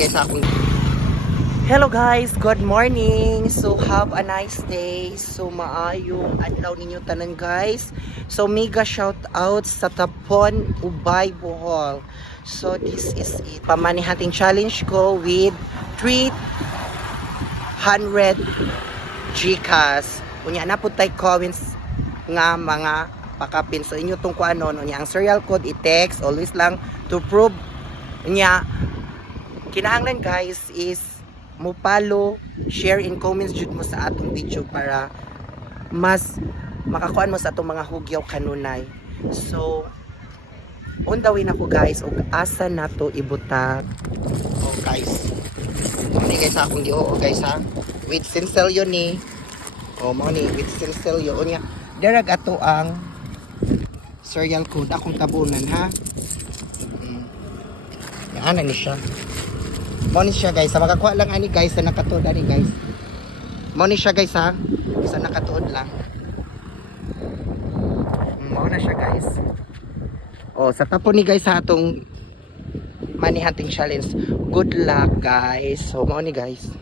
guys akong Hello guys, good morning. So have a nice day. So maayong adlaw ninyo tanan guys. So mega shout out sa Tapon Ubay Bohol. So this is it. Pamanihating challenge ko with 300 Gcash. Unya na po tayo comments nga mga pakapin. So inyo tong kuanon unya ang serial code i-text always lang to prove unya kinahanglan guys is mo follow, share and comments jud mo sa atong video para mas makakuan mo sa atong mga hugyaw kanunay. So on the way na ko guys og asa nato ibutang. Oh guys. Ni guys akong gioo guys ha. With Sincelio ni. Oh mo ni with Sincelio unya. Derag ato ang serial code akong tabunan ha. Yan ni siya. Moni siya guys, sa makakuha lang ani guys sa nakatuod ani guys. Moni siya guys ha, sa nakatuod lang. Mao na siya guys. Oh, sa tapo ni guys sa atong money hunting challenge. Good luck guys. So mao ni guys.